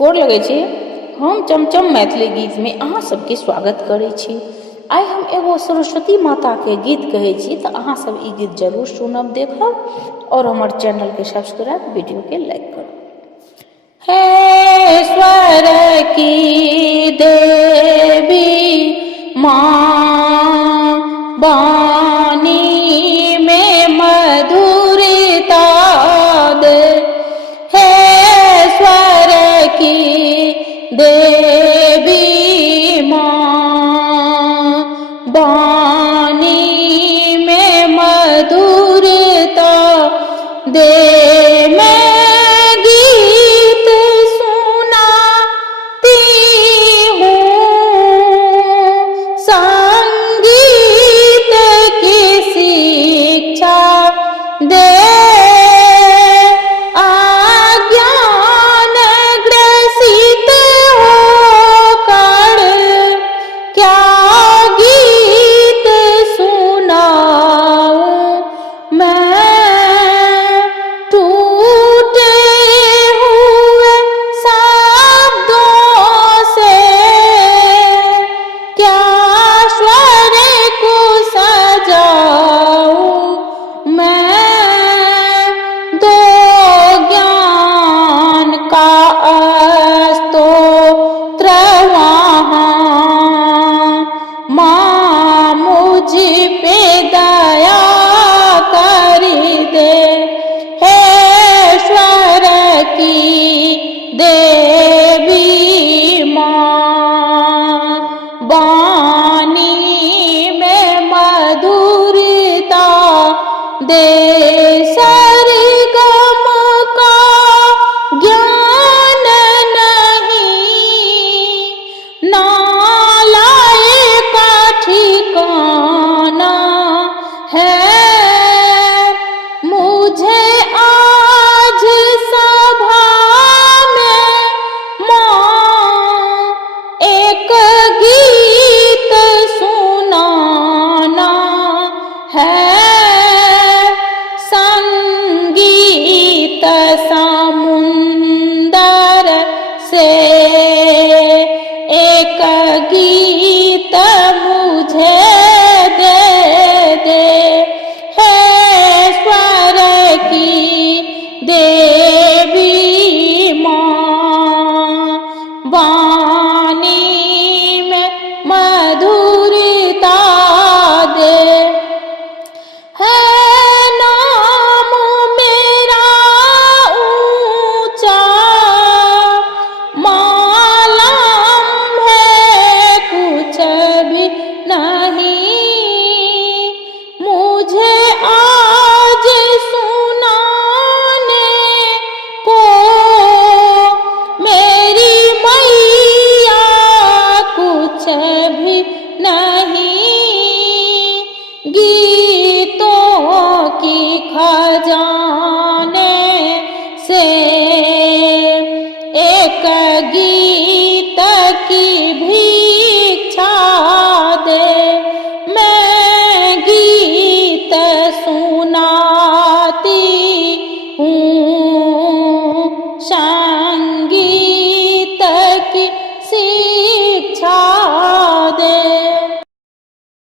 गोर लगै छी। हम चमचम मैथिली गीत में अहाँ सबके स्वागत करै छी। आइ हम एगो सरस्वती माता के गीत कहै छी तऽ अहाँ सब ई गीत जरूर सुनब, देखब और हमर चैनल के सब्सक्राइब, वीडियो के लाइक करू। हे स्वर की देवी माँ, वाणी में मधुरता दे, हे स्वर की देवी माँ, वाणी में मधुरता दे। मैं गीत सुनाती हूँ, संगीत की शिक्षा दे। अज्ञान ग्रसित होकर क्या गीत सुनाऊं मैं, टूटे हुए शब्दों से क्या स्वर को सजाऊं मैं। दो ज्ञान का स्तोत्र वहाँ, माँ मुझ पे दया कर दे, हे स्वर की देवी माँ, वाणी में मधुरता दे। सरगम का ज्ञान नहीं, नालाए का ठिकाना है, मुझे आज सभा में माँ एक गीत सुनाना है। संगीत समुंदर से एक गीत मुझे दे दे, हे स्वर की देवी माँ, वाणी में मधुरता दे। है नाम मेरा ऊंचा, मालूम है कुछ भी नहीं, मुझे आज सुनाने को मेरी मैया कुछ भी नहीं। गीतों की खजाना